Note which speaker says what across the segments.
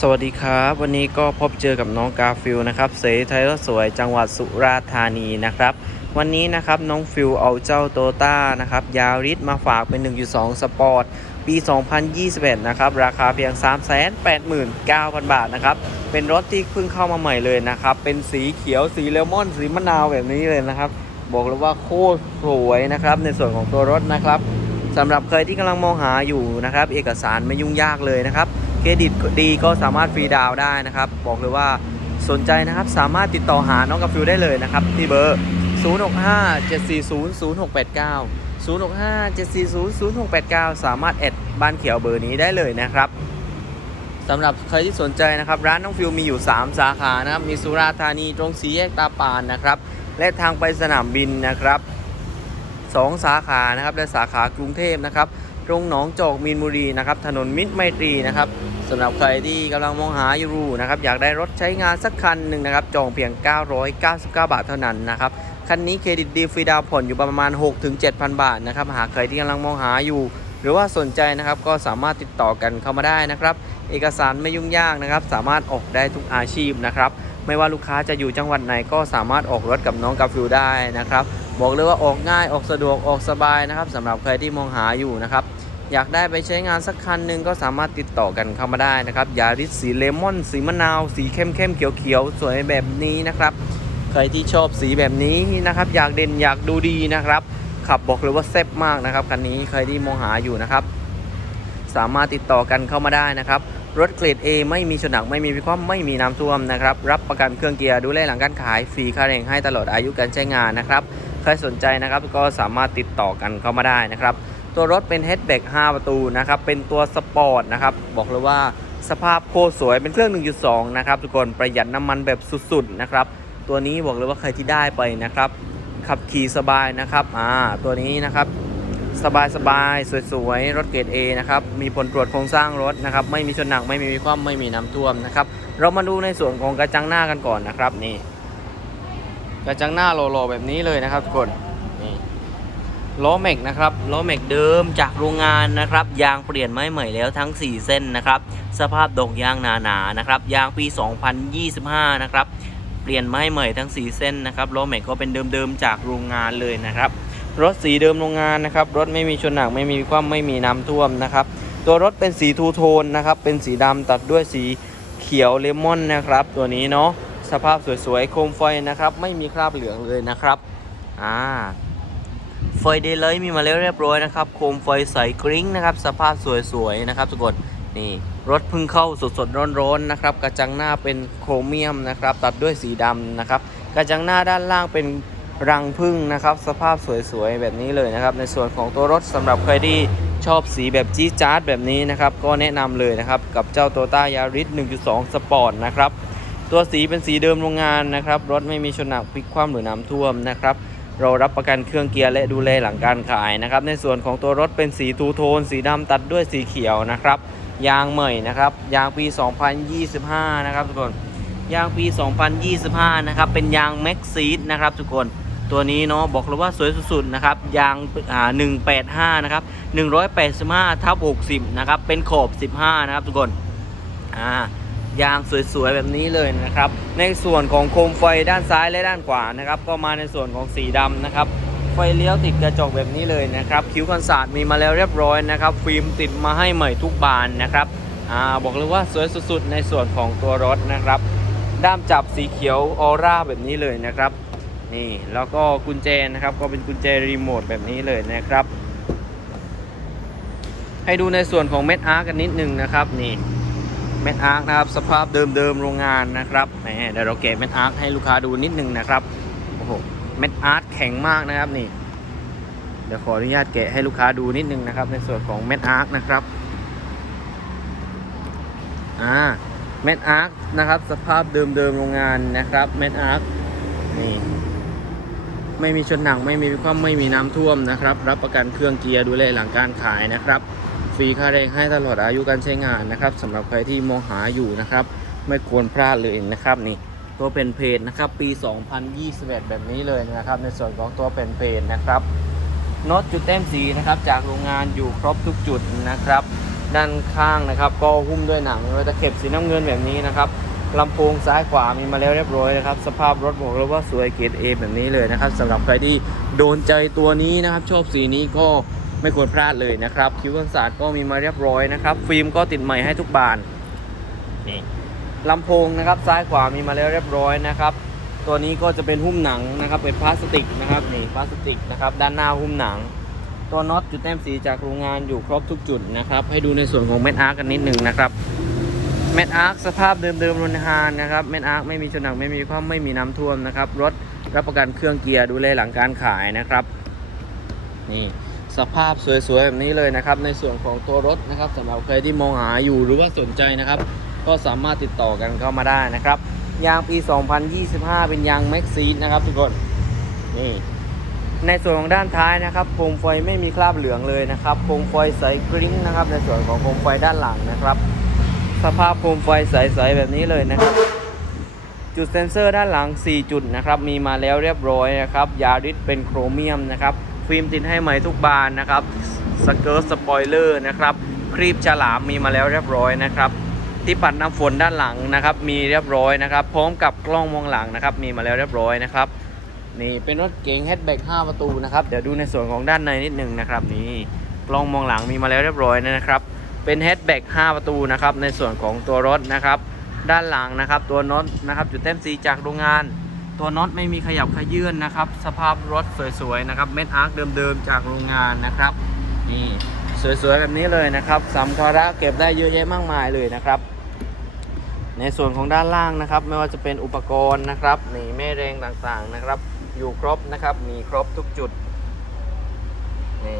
Speaker 1: สวัสดีครับ วันนี้ก็พบเจอกับน้องกาฟิลนะครับเสยไทยรถสวยจังหวัดสุราษฎร์ธานีนะครับ วันนี้นะครับน้องฟิลเอาเจ้าโตต้านะครับยาริสมาฝากเป็น 1.2 สปอร์ต ปี 2021 นะครับ ราคาเพียง 389,000 บาทนะครับ เป็นรถที่เพิ่งเข้ามาใหม่เลยนะครับ เป็นสีเขียวสีเลมอน สีมะนาวแบบนี้เลยนะครับ บอกเลยว่าโคตรสวยนะครับในส่วนของตัวรถนะครับสำหรับใครที่กำลังมองหาอยู่นะครับ เอกสารไม่ยุ่งยากเลยนะครับ เครดิตดีก็สามารถฟรีดาวน์ได้นะครับ บอกเลยว่าสนใจนะครับสามารถติดต่อหาน้องกาฟิวได้เลยนะครับ ที่เบอร์ 065 740 0689 065 740 0689 สามารถแอดบ้านเขียวเบอร์นี้ได้เลยนะครับสำหรับใครที่สนใจนะครับ ร้านน้องฟิวมีอยู่ 3 สาขานะครับ มีสุราษฎร์ธานีตรงสีแยกตาปานนะครับ และทางไปสนามบินนะครับ 2 สาขานะครับและสาขากรุงเทพนะครับ ตรงหนองจอกมีนบุรีนะครับ ถนนมิตรไมตรีนะครับ สำหรับใครที่กำลังมองหาอยู่นะครับอยากได้รถใช้งานสักคันหนึ่งนะครับจองเพียง 999 บาทเท่านั้นนะครับคันนี้เครดิตดีฟรีดาวน์ผ่อนอยู่ประมาณ 6-7,000 บาทนะครับหากใครที่กำลังมองหาอยู่ หรือว่าสนใจนะครับก็สามารถติดต่อกันเข้ามาได้นะครับ เอกสารไม่ยุ่งยากนะครับ สามารถออกได้ทุกอาชีพนะครับไม่ว่าลูกค้าจะอยู่จังหวัดไหนก็สามารถออกรถกับน้องกาฟิวได้นะครับบอกเลยว่าออกง่ายออกสะดวกออกสบายนะครับสำหรับใครที่มองหาอยู่นะครับ อยากได้ไปใช้งานสักคันหนึ่งก็สามารถติดต่อกันเข้ามาได้นะครับยาริสสีเลมอนสีมะนาว สีเข้มเข้มเขียวเขียวสวยแบบนี้นะครับ ใครที่ชอบสีแบบนี้นะครับ อยากเด่นอยากดูดีนะครับ ขับบอกเลยว่าแซ่บมากนะครับคันนี้ใครที่มองหาอยู่นะครับ สามารถติดต่อกันเข้ามาได้นะครับรถเกรด A ไม่มีชนหนักไม่มีพิความไม่มีน้ำท่วมนะครับ รับประกันเครื่องเกียร์ดูแลหลังการขายฟรีค่าแรงให้ตลอดอายุการใช้งานนะครับ ใครสนใจนะครับก็สามารถติดต่อกันเข้ามาได้นะครับ ตัวรถเป็น hatchback 5 ประตูนะครับ เป็นตัวสปอร์ตนะครับ บอกเลยว่าสภาพโคตรสวยเป็นเครื่อง 1.2 นะครับ ทุกคนประหยัดน้ำมันแบบสุดๆนะครับ ตัวนี้บอกเลยว่าใครที่ได้ไปนะครับ ขับขี่สบายนะครับอ่าตัวนี้นะครับ สบายสบายๆสวยๆ รถเกรด A นะครับ มีผลตรวจโครงสร้างรถนะครับ ไม่มีชนหนักไม่มีวิความไม่มีน้ำท่วมนะครับ เรามาดูในส่วนของกระจังหน้ากันก่อนนะครับนี่กระจังหน้าโลๆแบบนี้เลยนะครับทุกคน ล้อแม็กนะครับล้อแม็กเดิมจากโรงงานนะครับ ยางเปลี่ยนไม้ใหม่แล้วทั้ง 4 เส้นนะครับ สภาพดอกยางหนาๆนะครับ ยางปี 2025 นะครับ เปลี่ยนไม้ใหม่ทั้ง 4 เส้นนะครับล้อแม็กก็เป็นเดิมๆจากโรงงานเลยนะครับ รถสีเดิมโรงงานนะครับ รถไม่มีชนหนักไม่มีความไม่มีน้ำท่วมนะครับ ตัวรถเป็นสีทูโทนนะครับ เป็นสีดำตัดด้วยสีเขียวเลมอนนะครับ ตัวนี้เนาะสภาพสวยๆโคมไฟนะครับ ไม่มีคราบเหลืองเลยนะครับอ่า ไฟเดย์เลยมีมาแล้วเรียบร้อยนะครับ โคมไฟใสกริ้งนะครับ สภาพสวยๆนะครับทุกคนนี่รถเพิ่งเข้าสดๆร้อนๆนะครับ กระจังหน้าเป็นโครเมียมนะครับ ตัดด้วยสีดำนะครับ กระจังหน้าด้านล่างเป็นรังพึ่งนะครับ สภาพสวยๆแบบนี้เลยนะครับ ในส่วนของตัวรถสำหรับใครที่ชอบสีแบบจี๊ดจ๊าดแบบนี้นะครับ ก็แนะนำเลยนะครับ กับเจ้าโตต้ายาริส1.2 สปอร์ตนะครับ ตัวสีเป็นสีเดิมโรงงานนะครับ รถไม่มีชนหนักพลิกคว่ำหรือน้ำท่วมนะครับ เรารับประกันเครื่องเกียร์และดูแลหลังการขายนะครับ ในส่วนของตัวรถเป็นสีทูโทน สีดำตัดด้วยสีเขียวนะครับ ยางใหม่นะครับ ยางปี 2025 นะครับทุกคน ยางปี 2025 นะครับ เป็นยางแม็กซีดนะครับทุกคน ตัวนี้เนาะบอกเลยว่าสวยสุดๆนะครับ ยางอ่า185 นะครับ 185ทับ60 นะครับ เป็นขอบ 15 นะครับทุกคน อ่า ยางสวยๆแบบนี้เลยนะครับ ในส่วนของโคมไฟด้านซ้ายและด้านขวานะครับ ก็มาในส่วนของสีดำนะครับ ไฟเลี้ยวติดกระจกแบบนี้เลยนะครับ คิ้วกันศาสตร์มีมาแล้วเรียบร้อยนะครับ ฟิล์มติดมาให้ใหม่ทุกบานนะครับอ่าบอกเลยว่าสวยสุดๆในส่วนของตัวรถนะครับ ด้ามจับสีเขียวออร่าแบบนี้เลยนะครับ นี่แล้วก็กุญแจนะครับ ก็เป็นกุญแจรีโมทแบบนี้เลยนะครับ ให้ดูในส่วนของเม็ดอาร์กันนิดนึงนะครับนี่ เม็ดอาร์คนะครับ สภาพเดิมๆโรงงานนะครับแหมเดี๋ยวเราแกะเม็ดอาร์คให้ลูกค้าดูนิดนึงนะครับโอ้โหเม็ดอาร์คแข็งมากนะครับนี่ เดี๋ยวขออนุญาตแกะให้ลูกค้าดูนิดนึงนะครับ ในส่วนของเม็ดอาร์คนะครับอ่าเม็ดอาร์คนะครับ สภาพเดิมๆโรงงานนะครับเม็ดอาร์คนี่ไม่มีชนหนักไม่มีความไม่มีน้ำท่วมนะครับ รับประกันเครื่องเกียร์ดูแลหลังการขายนะครับ ฟรีค่าแรงให้ตลอดอายุการใช้งานนะครับสำหรับใครที่มองหาอยู่นะครับ ไม่ควรพลาดเลยนะครับนี่ตัวเป็นเพจนะครับปี 2021 แบบนี้เลยนะครับ ในส่วนของตัวเป็นเพจนะครับน็อตจุดเต็มสีนะครับจากโรงงานอยู่ครบทุกจุดนะครับ ด้านข้างนะครับ ก็หุ้มด้วยหนังเราจะเข็บสีน้ำเงินแบบนี้นะครับลำโพงซ้ายขวามีมาแล้วเรียบร้อยนะครับ สภาพรถบอกเลยว่าสวยเกรดเอแบบนี้เลยนะครับสำหรับใครที่โดนใจตัวนี้นะครับ ชอบสีนี้ก็ ไม่ควรพลาดเลยนะครับ คิ้วกันศาสตร์ก็มีมาเรียบร้อยนะครับ ฟิล์มก็ติดใหม่ให้ทุกบานนี่ลำโพงนะครับซ้ายขวามีมาแล้วเรียบร้อยนะครับ ตัวนี้ก็จะเป็นหุ้มหนังนะครับเป็นพลาสติกนะครับนี่พลาสติกนะครับด้านหน้าหุ้มหนัง ตัวน็อตจุดแต้มสีจากโรงงานอยู่ครบทุกจุดนะครับ ให้ดูในส่วนของเม็ดอาร์กันนิดหนึ่งนะครับเม็ดอาร์สภาพเดิมๆรุนฮานนะครับเม็ดอาร์ไม่มีชนักไม่มีความไม่มีน้ำท่วมนะครับรถรับประกันเครื่องเกียร์ดูแลหลังการขายนะครับ นี่ สภาพสวยๆแบบนี้เลยนะครับ ในส่วนของตัวรถนะครับสำหรับใครที่มองหาอยู่หรือว่าสนใจนะครับ ก็สามารถติดต่อกันเข้ามาได้นะครับ ยางปี 2025 เป็นยางแม็กซีดนะครับทุกคนนี่ในส่วนของด้านท้ายนะครับโคมไฟไม่มีคราบเหลืองเลยนะครับโคมไฟใสกริ้งนะครับ ในส่วนของโคมไฟด้านหลังนะครับ สภาพโคมไฟใสๆแบบนี้เลยนะครับ จุดเซ็นเซอร์ด้านหลัง 4 จุดนะครับ มีมาแล้วเรียบร้อยนะครับยาริสเป็นโครเมียมนะครับ ฟิล์มติดให้ใหม่ทุกบานนะครับสเกิร์ตสปอยเลอร์นะครับครีบฉลามมีมาแล้วเรียบร้อยนะครับ ที่ปัดน้ำฝนด้านหลังนะครับ มีเรียบร้อยนะครับ พร้อมกับกล้องมองหลังนะครับ มีมาแล้วเรียบร้อยนะครับ นี่เป็นรถเก๋งแฮชแบ็ก5ประตูนะครับเดี๋ยวดูในส่วนของด้านในนิดหนึงนะครับ นี่กล้องมองหลังมีมาแล้วเรียบร้อยนะครับ เป็นแฮชแบ็ก5ประตูนะครับ ในส่วนของตัวรถนะครับ ด้านหลังนะครับ ตัวน็อตนะครับ จุดเต็มสีจากโรงงาน ตัวน็อตไม่มีขยับขยื่นนะครับ สภาพรถสวยๆนะครับเม็ดอาร์คเดิมๆจากโรงงานนะครับนี่สวยๆแบบนี้เลยนะครับสัมภาระเก็บได้เยอะแยะมากมายเลยนะครับ ในส่วนของด้านล่างนะครับ ไม่ว่าจะเป็นอุปกรณ์นะครับนี่แม่แรงต่างๆนะครับ อยู่ครบนะครับมีครบทุกจุดนี่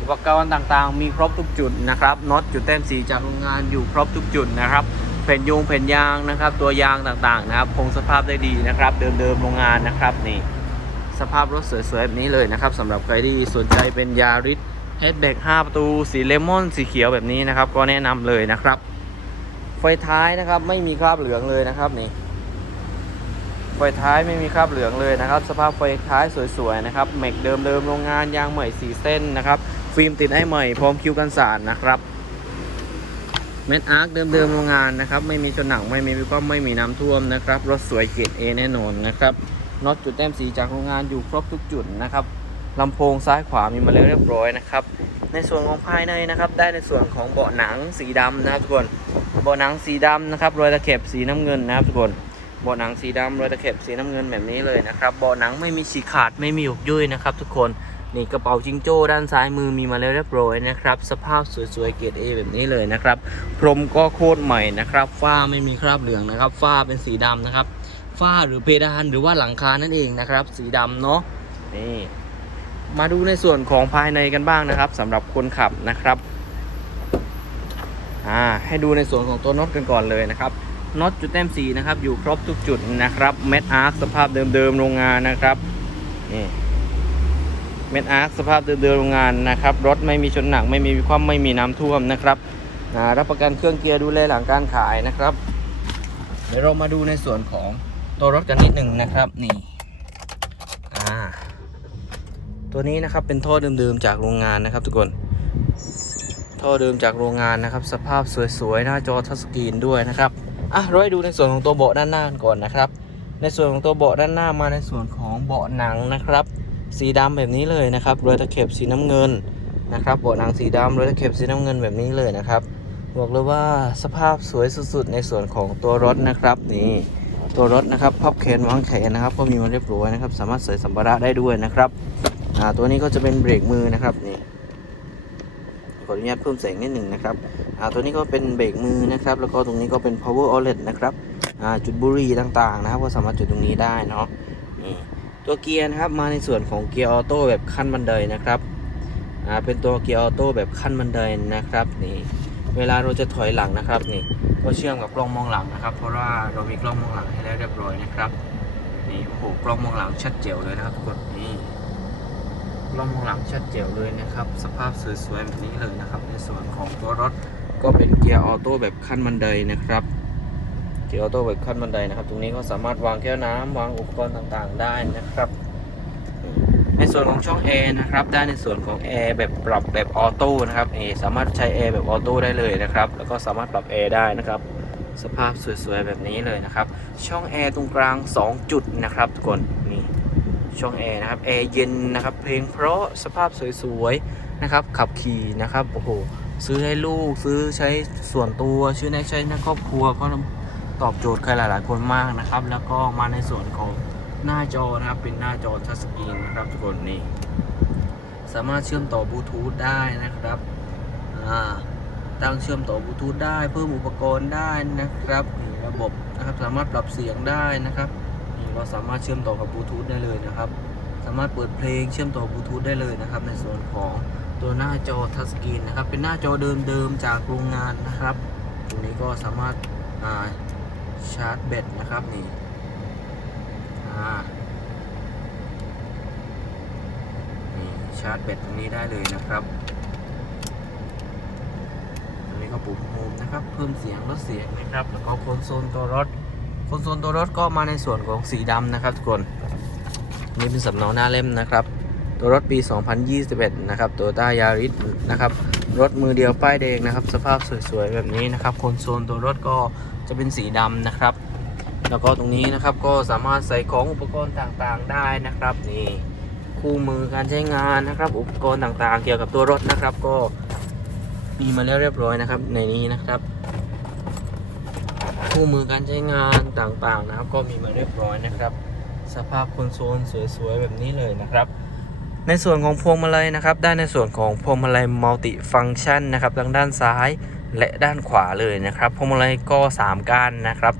Speaker 1: อุปกรณ์ต่างๆ มีครบทุกจุดนะครับน็อตจุดเต้นสีจากโรงงานอยู่ครบทุกจุดนะครับ แผ่นยงแผ่นยางนะครับ ตัวยางต่างๆนะครับคงสภาพได้ดีนะครับ เดิมๆโรงงานนะครับนี่สภาพรถสวยๆแบบนี้เลยนะครับสำหรับใครที่สนใจเป็นยาริสเฮดแบ็ก5ประตูสีเลมอนสีเขียวแบบนี้นะครับ ก็แนะนำเลยนะครับ ไฟท้ายนะครับไม่มีคราบเหลืองเลยนะครับนี่ไฟท้ายไม่มีคราบเหลืองเลยนะครับ สภาพไฟท้ายสวยๆนะครับเมกเดิมๆโรงงานยางใหม่สีเส้นนะครับ ฟิล์มติดให้ใหม่พร้อมคิวกันสารนะครับ ม็ดอาร์คเดิมๆโรงงานนะครับ ไม่มีชนหนังไม่มีวิก็ไม่มีน้ำท่วมนะครับ รถสวยเกรดเอแน่นอนนะครับน็อตจุดแต้มสีจากโรงงานอยู่ครบทุกจุดนะครับลำโพงซ้ายขวามีมาแล้วเรียบร้อยนะครับ ในส่วนของภายในนะครับ ได้ในส่วนของเบาะหนังสีดำนะครับทุกคนเบาะหนังสีดำนะครับรอยตะเข็บสีน้ำเงินนะครับทุกคนเบาะหนังสีดำรอยตะเข็บสีน้ำเงินแบบนี้เลยนะครับเบาะหนังไม่มีฉีกขาดไม่มีหยกยุ่ยนะครับ ทุกคน นี่กระเป๋าจิงโจ้ด้านซ้ายมือมีมาแล้วเรียบร้อยนะครับ สภาพสวยๆเกรดเอแบบนี้เลยนะครับ พรมก็โคตรใหม่นะครับ ฝ้าไม่มีคราบเหลืองนะครับ ฝ้าเป็นสีดำนะครับ ฝ้าหรือเพดานหรือว่าหลังคานั่นเองนะครับ สีดำเนาะ นี่ มาดูในส่วนของภายในกันบ้างนะครับสำหรับคนขับนะครับ อ่า ให้ดูในส่วนของตัวน็อตกันก่อนเลยนะครับ น็อตจุดแต้มสีนะครับ อยู่ครบทุกจุดนะครับ เม็ดอาร์คสภาพเดิมๆโรงงานนะครับ นี่ เม็ดอาร์คสภาพเดิมๆโรงงานนะครับรถไม่มีชนหนักไม่มีความไม่มีน้ำท่วมนะครับรับประกันเครื่องเกียร์ดูแลหลังการขายนะครับเดี๋ยวเรามาดูในส่วนของตัวรถกันนิดหนึ่งนะครับนี่อ่าตัวนี้นะครับเป็นท่อเดิมๆจากโรงงานนะครับ ทุกคนท่อเดิมจากโรงงานนะครับ สภาพสวยๆหน้าจอทัชสกรีนด้วยนะครับอะเราให้ดูในส่วนของตัวเบาะด้านหน้าก่อนนะครับ ในส่วนของตัวเบาะด้านหน้ามาในส่วนของเบาะหนังนะครับ สีดำแบบนี้เลยนะครับรอตะเข็บสีน้ำเงินนะครับเบาะหนังสีดำรอตะเข็บสีน้ำเงินแบบนี้เลยนะครับ บอกเลยว่าสภาพสวยสุดๆในส่วนของตัวรถนะครับนี่ตัวรถนะครับพับแขนวางแขนนะครับ ก็มีมาเรียบร้อยนะครับ สามารถใส่สัมภาระได้ด้วยนะครับอ่าตัวนี้ก็จะเป็นเบรกมือนะครับนี่ขออนุญาตเพิ่มแสงนิดหนึ่งนะครับอ่าตัวนี้ก็เป็นเบรกมือนะครับ แล้วก็ตรงนี้ก็เป็น power outlet นะครับอ่าจุดบุหรี่ต่างๆนะครับ ก็สามารถจุดตรงนี้ได้เนาะ ตัวเกียร์นะครับมาในส่วนของเกียร์ออโต้แบบขั้นบันไดนะครับอ่าเป็นตัวเกียร์ออโต้แบบขั้นบันไดนะครับนี่เวลาเราจะถอยหลังนะครับนี่ก็เชื่อมกับกล้องมองหลังนะครับ เพราะว่าเรามีกล้องมองหลังให้แล้วเรียบร้อยนะครับนี่โอ้โหกล้องมองหลังชัดเจ๋วเลยนะครับทุกคนนี่กล้องมองหลังชัดเจ๋วเลยนะครับ สภาพสวยๆแบบนี้เลยนะครับ ในส่วนของตัวรถก็เป็นเกียร์ออโต้แบบขั้นบันไดนะครับ เกียร์ออโต้แบบขั้นบันไดนะครับ ตรงนี้ก็สามารถวางแก้วน้ำวางอุปกรณ์ต่างๆ ได้นะครับ ในส่วนของช่องแอร์นะครับได้ในส่วนของแอร์แบบปรับแบบออโต้นะครับนี่สามารถใช้แอร์แบบออโต้ได้เลยนะครับ แล้วก็สามารถปรับแอร์ได้นะครับ สภาพสวยๆแบบนี้เลยนะครับ ช่องแอร์ตรงกลาง 2 จุดนะครับทุกคนนี่ช่องแอร์นะครับแอร์เย็นนะครับ เพลงเพราะสภาพสวยๆนะครับ ขับขี่นะครับโอ้โหซื้อให้ลูกซื้อใช้ส่วนตัว ซื้อในใช้ในครอบครัวก็ ตอบโจทย์ใครหลาย ๆ คนมากนะครับ แล้วก็มาในส่วนของหน้าจอนะครับ เป็นหน้าจอทัชสกรีนนะครับทุกคนนี่สามารถเชื่อมต่อบลูทูธได้นะครับตั้งเชื่อมต่อบลูทูธได้ เพิ่มอุปกรณ์ได้นะครับระบบนะครับสามารถปรับเสียงได้นะครับนี่เราสามารถเชื่อมต่อกับบลูทูธได้เลยนะครับ สามารถเปิดเพลงเชื่อมต่อบลูทูธได้เลยนะครับ ในส่วนของตัวหน้าจอทัชสกรีนนะครับ เป็นหน้าจอเดิมๆจากโรงงานนะครับ ตรงนี้ก็สามารถ ชาร์จแบตนะครับนี่นี่ชาร์จแบตตรงนี้ได้เลยนะครับตรงนี้ก็ปุ่มโฮมนะครับ เพิ่มเสียงลดเสียงนะครับ แล้วก็คอนโซลตัวรถคอนโซลตัวรถก็มาในส่วนของสีดำนะครับทุกคนนี่เป็นสำเนาหน้าเล่มนะครับ ตัวรถปี 2021 นะครับตัวต้ายาริสนะครับ รถมือเดียวป้ายแดงนะครับ สภาพสวยๆแบบนี้นะครับคนโซลตัวรถก็จะเป็นสีดำนะครับ แล้วก็ตรงนี้นะครับก็สามารถใส่ของอุปกรณ์ต่างๆได้นะครับนี่คู่มือการใช้งานนะครับ อุปกรณ์ต่างๆ เกี่ยวกับตัวรถนะครับ ก็มีมาแล้วเรียบร้อยนะครับ ในนี้นะครับ คู่มือการใช้งานต่างๆนะครับ ก็มีมาเรียบร้อยนะครับ สภาพคอนโซลสวยๆแบบนี้เลยนะครับ ในส่วนของพวงมาลัยนะครับ ได้ในส่วนของพวงมาลัยมัลติฟังก์ชันนะครับทั้งด้านซ้ายและด้านขวาเลยนะครับพวงมาลัยก็ 3ก้านนะครับ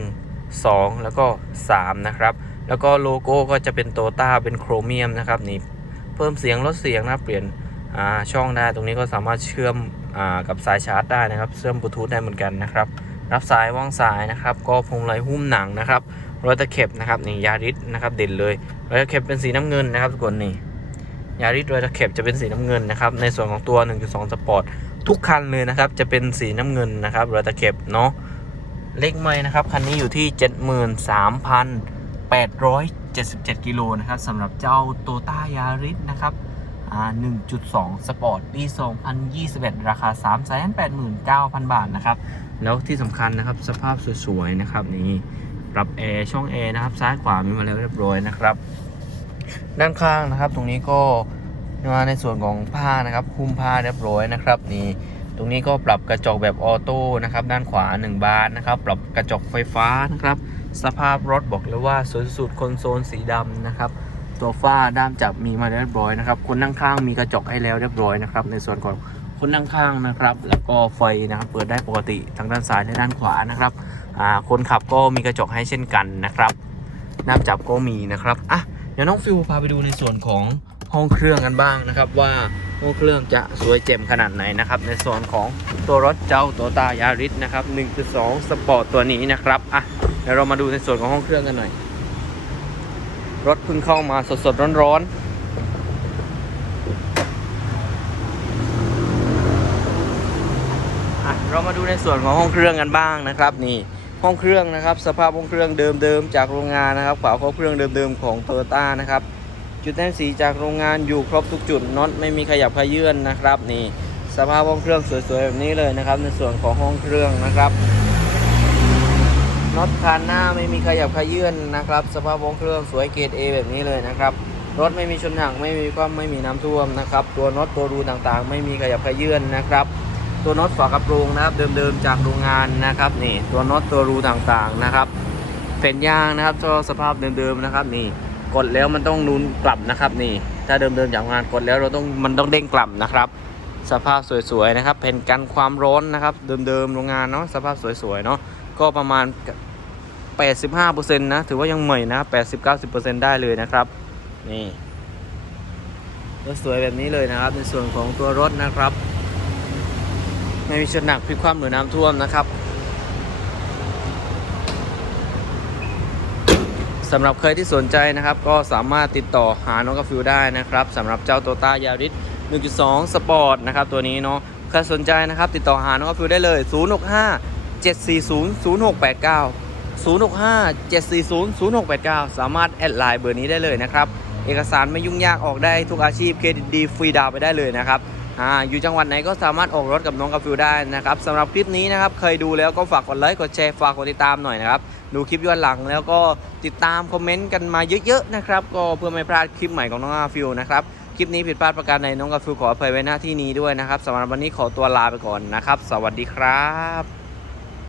Speaker 1: 1 2 แล้วก็3นะครับแล้วก็โลโก้ก็จะเป็นโตต้าเป็นโครเมียมนะครับนี่เพิ่มเสียงลดเสียงนะเปลี่ยนอ่าช่องได้ตรงนี้ก็สามารถเชื่อมอากับสายชาร์จได้นะครับเชื่อมบลูทูธได้เหมือนกันนะครับรับสายวางสายนะครับ ก็พวงมาลัยหุ้มหนังนะครับรอยตะเข็บนะครับนี่ยาริสนะครับเด่นเลยรอยตะเข็บเป็นสีน้ำเงินนะครับทุกคนนี่ ยาริสรอยตะเข็บจะเป็นสีน้ำเงินนะครับ ในส่วนของตัว 1.2 สปอร์ตทุกคันเลยนะครับ จะเป็นสีน้ำเงินนะครับรอยตะเข็บเนาะเลขไหมนะครับ คันนี้อยู่ที่ 73,877 กิโลนะครับสำหรับเจ้าโตต้ายาริสนะครับ1.2 สปอร์ตปี 2021 ราคา 389,000 บาทนะครับ แล้วที่สำคัญนะครับสภาพสวยๆนะครับนี่ปรับแอร์ช่องแอร์นะครับซ้ายขวามีมาแล้วเรียบร้อยนะครับ ด้านข้างนะครับ ตรงนี้ก็มาในส่วนของผ้านะครับหุ้มผ้าเรียบร้อยนะครับนี่ตรงนี้ก็ปรับกระจกแบบออโต้นะครับด้านขวา 1 บานนะครับ ปรับกระจกไฟฟ้านะครับ สภาพรถบอกเลยว่าสวยสุดคอนโซลสีดำนะครับ ตัวฝ้าด้ามจับมีมาเรียบร้อยนะครับคนนั่งข้างมีกระจกให้แล้วเรียบร้อยนะครับ ในส่วนของคนนั่งข้างนะครับ แล้วก็ไฟนะครับเปิดได้ปกติทั้งด้านซ้ายและด้านขวานะครับคนขับก็มีกระจกให้เช่นกันนะครับด้าจับก็มีนะครับอะ เดี๋ยวน้องฟิวพาไปดูในส่วนของห้องเครื่องกันบ้างนะครับ ว่าห้องเครื่องจะสวยเจ่มขนาดไหนนะครับ ในส่วนของตัวรถเจ้าโตต้ายาริสนะครับ1.2สปอร์ตตัวนี้นะครับอะเดี๋ยวเรามาดูในส่วนของห้องเครื่องกันหน่อย รถเพิ่งเข้ามาสดๆร้อนๆอะเรามาดูในส่วนของห้องเครื่องกันบ้างนะครับนี่ ห้องเครื่องนะครับ สภาพห้องเครื่องเดิมๆจากโรงงานนะครับฝาครอบเครื่องเดิมๆของโตโยต้านะครับ จุดแต้มสีจากโรงงานอยู่ครบทุกจุดน็อตไม่มีขยับขยื่นนะครับนี่สภาพห้องเครื่องสวยๆแบบนี้เลยนะครับ ในส่วนของห้องเครื่องนะครับน็อตคานหน้าไม่มีขยับขยื่นนะครับ สภาพวงเครื่องสวยเกรด A แบบนี้เลยนะครับรถไม่มีชนหักไม่มีความไม่มีน้ำท่วมนะครับ ตัวน็อตตัวรูต่างๆ ไม่มีขยับขยื่นนะครับ ตัวน็อตฝากระโปรงนะครับ เดิมๆจากโรงงานนะครับนี่ตัวน็อตตัวรูต่างๆนะครับเป็นยางนะครับก็สภาพเดิมๆนะครับนี่กดแล้วมันต้องนุนกลับนะครับนี่ ถ้าเดิมๆจากโรงงานกดแล้วเราต้องมันต้องเด้งกลับนะครับ สภาพสวยๆนะครับแผ่นกันความร้อนนะครับ เดิมๆโรงงานเนาะสภาพสวยๆเนาะก็ประมาณ 85%นะถือว่ายังใหม่นะ 80-90%ได้เลยนะครับนี่รถสวยแบบนี้เลยนะครับ ในส่วนของตัวรถนะครับ ไม่มีชนหนักพลิกคว่ำหรือน้ำท่วมนะครับสำหรับใครที่สนใจนะครับ ก็สามารถติดต่อหาน้องกาฟิวได้นะครับสำหรับเจ้าโตต้ายาริส1.2 สปอร์ตนะครับตัวนี้เนาะใครสนใจนะครับ ติดต่อหาน้องกาฟิวได้เลย 065 740 0689 065 740 0689 สามารถแอดไลน์เบอร์นี้ได้เลยนะครับ เอกสารไม่ยุ่งยากออกได้ทุกอาชีพเครดิตดีฟรีดาวน์ไปได้เลยนะครับ อ่าอยู่จังหวัดไหนก็สามารถออกรถกับน้องกาฟิวได้นะครับสำหรับคลิปนี้นะครับเคยดูแล้วก็ฝากกดไลค์กดแชร์ฝากกดติดตามหน่อยนะครับดูคลิปย้อนหลังแล้วก็ติดตามคอมเมนต์กันมาเยอะๆนะครับก็เพื่อไม่พลาดคลิปใหม่ของน้องกาฟิวนะครับคลิปนี้ผิดพลาดประการใดน้องกาฟิวขออภัยไว้หน้าที่นี้ด้วยนะครับสำหรับวันนี้ขอตัวลาไปก่อนนะครับ สวัสดีครับ